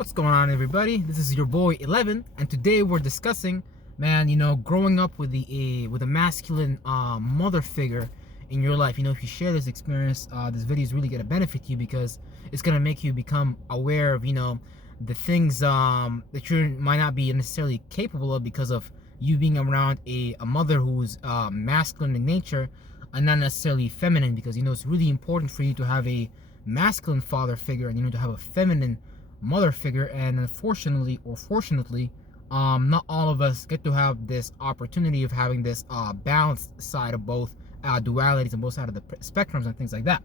What's going on, everybody? This is your boy 11, and today we're discussing, man, growing up with a masculine mother figure in your life. If you share this experience, this video is really gonna benefit you because it's gonna make you become aware of the things that you might not be necessarily capable of because of you being around a mother who's masculine in nature and not necessarily feminine. Because it's really important for you to have a masculine father figure and to have a feminine mother figure. And unfortunately or fortunately, not all of us get to have this opportunity of having this balanced side of both dualities and both sides of the spectrums and things like that.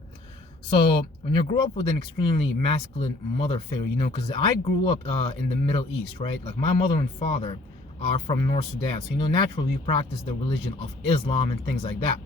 So when you grow up with an extremely masculine mother figure, because I grew up in the Middle East, right? Like my mother and father are from North Sudan, so naturally we practice the religion of Islam and things like that.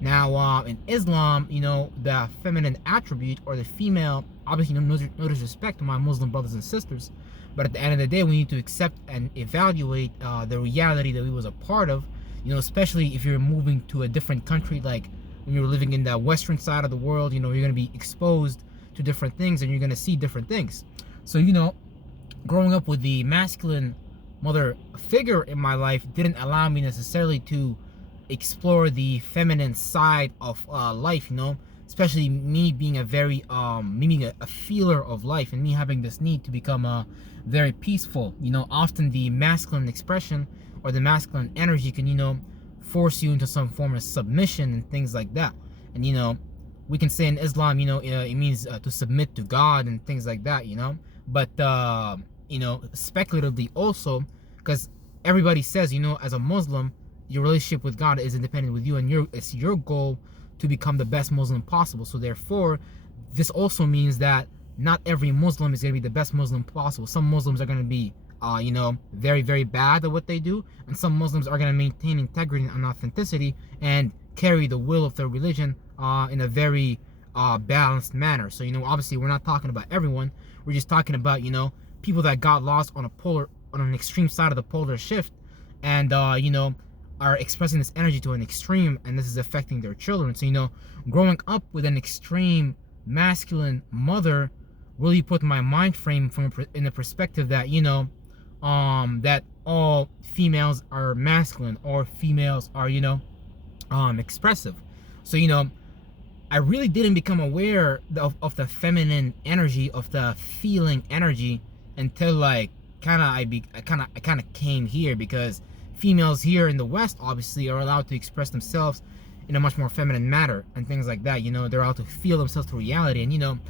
Now, in Islam, the feminine attribute or the female, obviously, no disrespect to my Muslim brothers and sisters, but at the end of the day, we need to accept and evaluate the reality that we was a part of, especially if you're moving to a different country, like when you're living in the Western side of the world, you're going to be exposed to different things and you're going to see different things. So, growing up with the masculine mother figure in my life didn't allow me necessarily to explore the feminine side of life, especially me being a very me being a feeler of life and me having this need to become very peaceful. Often the masculine expression or the masculine energy can force you into some form of submission and things like that. And we can say in Islam, it means to submit to God and things like that, but speculatively also, because everybody says, as a Muslim, your relationship with God is independent with you, and it's your goal to become the best Muslim possible. So therefore, this also means that not every Muslim is going to be the best Muslim possible. Some Muslims are going to be very, very bad at what they do, and some Muslims are going to maintain integrity and authenticity and carry the will of their religion in a very balanced manner. So obviously we're not talking about everyone. We're just talking about people that got lost on an extreme side of the polar shift, and are expressing this energy to an extreme, and this is affecting their children. So growing up with an extreme masculine mother really put my mind frame in the perspective that that all females are masculine or females are expressive. So I really didn't become aware of the feminine energy, of the feeling energy, until like I kind of came here, because females here in the West obviously are allowed to express themselves in a much more feminine manner and things like that. They're allowed to feel themselves through reality, and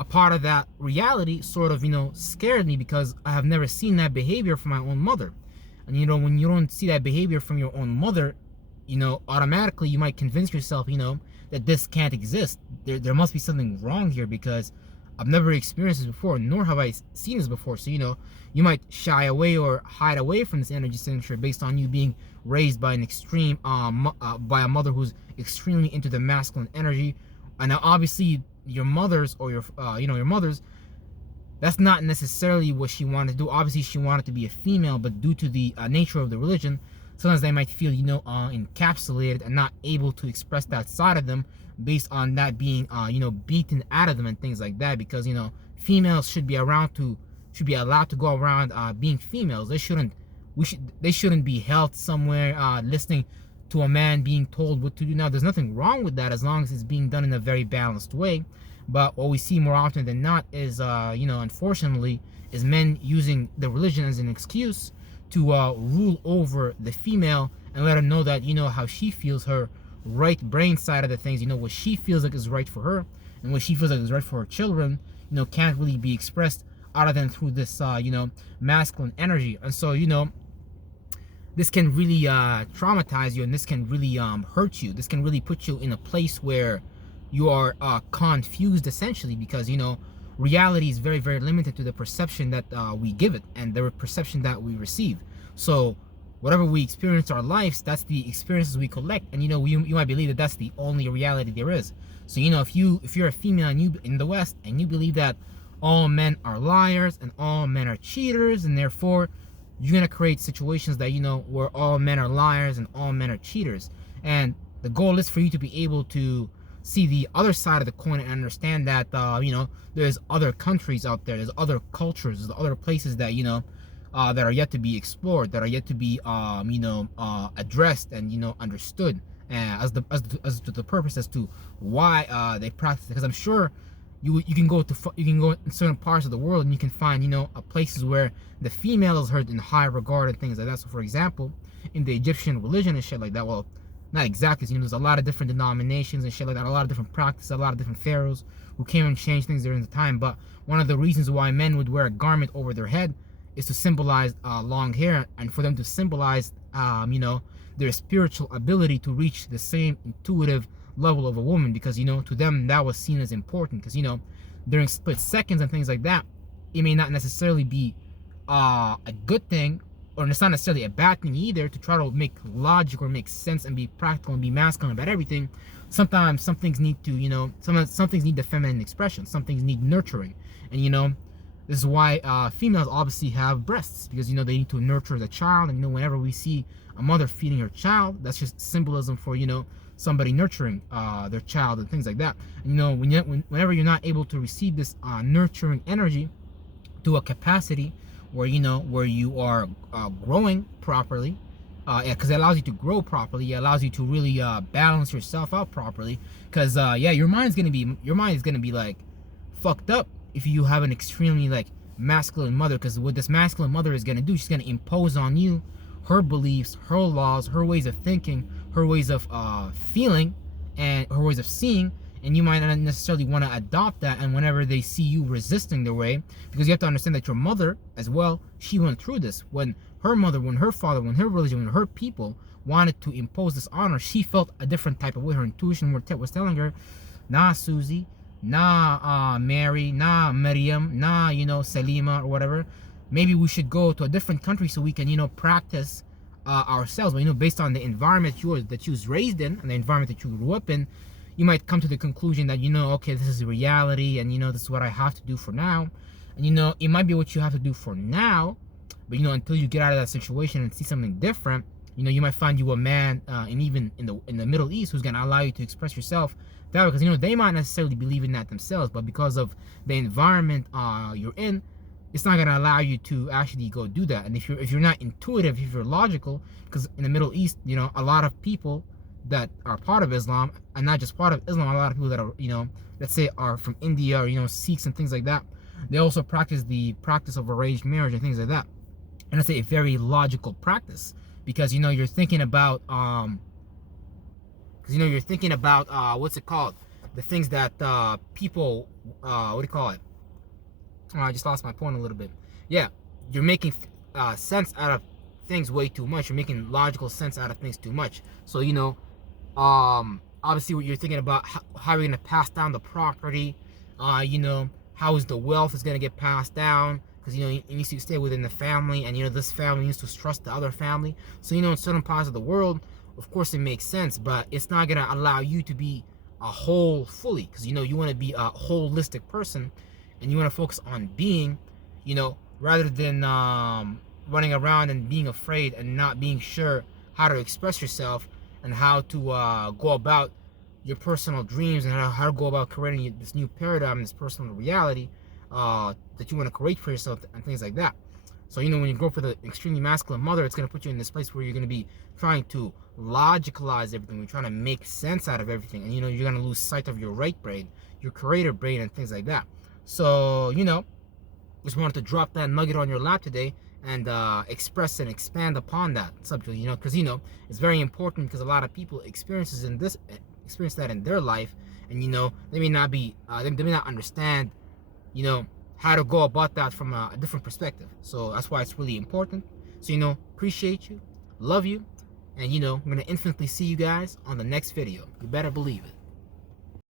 a part of that reality sort of scared me, because I have never seen that behavior from my own mother. And when you don't see that behavior from your own mother, automatically you might convince yourself that this can't exist. There must be something wrong here, because I've never experienced this before, nor have I seen this before. So you might shy away or hide away from this energy signature based on you being raised by an extreme by a mother who's extremely into the masculine energy. And now obviously your mothers, or your mothers, that's not necessarily what she wanted to do. Obviously she wanted to be a female, but due to the nature of the religion, sometimes they might feel encapsulated and not able to express that side of them, based on that being beaten out of them and things like that. Because females should be allowed to go around being females. They shouldn't be held somewhere listening to a man being told what to do. Now, there's nothing wrong with that as long as it's being done in a very balanced way. But what we see more often than not is unfortunately, is men using the religion as an excuse to rule over the female and let her know that how she feels, her right brain side of the things, what she feels like is right for her and what she feels like is right for her children, can't really be expressed other than through this masculine energy. And so this can really traumatize you, and this can really hurt you. This can really put you in a place where you are confused, essentially, because reality is very, very limited to the perception that we give it and the perception that we receive. So whatever we experience our lives, that's the experiences we collect, and you might believe that that's the only reality there is. So if you're a female and you in the West, and you believe that all men are liars and all men are cheaters, and therefore you're gonna create situations that where all men are liars and all men are cheaters. And the goal is for you to be able to see the other side of the coin and understand that you know, there's other countries out there, there's other cultures, there's other places that, you know, that are yet to be explored, that are yet to be you know, addressed and, you know, understood, as to the purpose as to why they practice it. Because I'm sure you can go in certain parts of the world and you can find, you know, places where the female is held in high regard and things like that. So for example, in the Egyptian religion and shit like that, well, not exactly, you know, there's a lot of different denominations and shit like that, a lot of different practices, a lot of different pharaohs who came and changed things during the time. But one of the reasons why men would wear a garment over their head is to symbolize long hair, and for them to symbolize you know, their spiritual ability to reach the same intuitive level of a woman, because, you know, to them that was seen as important, because, you know, during split seconds and things like that, it may not necessarily be a good thing, or it's not necessarily a bad thing either, to try to make logic or make sense and be practical and be masculine about everything. Sometimes some things need to, you know, some things need the feminine expression, some things need nurturing. And, you know, this is why females obviously have breasts, because, you know, they need to nurture the child. And, you know, whenever we see a mother feeding her child, that's just symbolism for, you know, somebody nurturing their child and things like that. And, you know, whenever you're not able to receive this nurturing energy to a capacity where, you know, where you are growing properly, because it allows you to grow properly, it allows you to really balance yourself out properly. Because yeah, your mind is gonna be like fucked up if you have an extremely like masculine mother. Because what this masculine mother is gonna do, she's gonna impose on you her beliefs, her laws, her ways of thinking, her ways of feeling, and her ways of seeing. And you might not necessarily want to adopt that. And whenever they see you resisting their way, because you have to understand that your mother as well, she went through this. When her mother, when her father, when her religion, when her people wanted to impose this on her, she felt a different type of way. Her intuition was telling her, nah, Susie, nah, Mary, nah, Maryam, nah, you know, Salima or whatever. Maybe we should go to a different country so we can, you know, practice ourselves. But, you know, based on the environment that you was raised in and the environment that you grew up in, you might come to the conclusion that, you know, okay, this is reality, and, you know, this is what I have to do for now. And, you know, it might be what you have to do for now, but, you know, until you get out of that situation and see something different, you know, you might find you a man, and even in the Middle East, who's gonna allow you to express yourself that way, because, you know, they might necessarily believe in that themselves, but because of the environment you're in, it's not gonna allow you to actually go do that. And if you're not intuitive, if you're logical, because in the Middle East, you know, a lot of people that are part of Islam, and not just part of Islam, a lot of people that are, you know, let's say are from India, or, you know, Sikhs and things like that, they also practice the practice of arranged marriage and things like that. And it's a very logical practice, because, you know, you're thinking about what's it called, the things that people what do you call it, I just lost my point a little bit. Yeah, you're making sense out of things way too much. You're making logical sense out of things too much. So, you know, obviously what you're thinking about, how you're gonna pass down the property, you know, how is the wealth is gonna get passed down, because, you know, it needs to stay within the family, and, you know, this family needs to trust the other family. So, you know, in certain parts of the world, of course it makes sense, but it's not gonna allow you to be a whole fully, because, you know, you want to be a holistic person, and you want to focus on being, you know, rather than running around and being afraid and not being sure how to express yourself and how to go about your personal dreams, and how to go about creating this new paradigm, this personal reality that you want to create for yourself and things like that. So, you know, when you go for the extremely masculine mother, it's going to put you in this place where you're going to be trying to logicalize everything. You're trying to make sense out of everything. And, you know, you're going to lose sight of your right brain, your creator brain, and things like that. So, you know, just wanted to drop that nugget on your lap today and express and expand upon that subject, you know, because, you know, it's very important, because a lot of people experience that in their life, and, you know, they may not be, they may not understand, you know, how to go about that from a different perspective. So that's why it's really important. So, you know, appreciate you, love you, and, you know, I'm going to infinitely see you guys on the next video. You better believe it.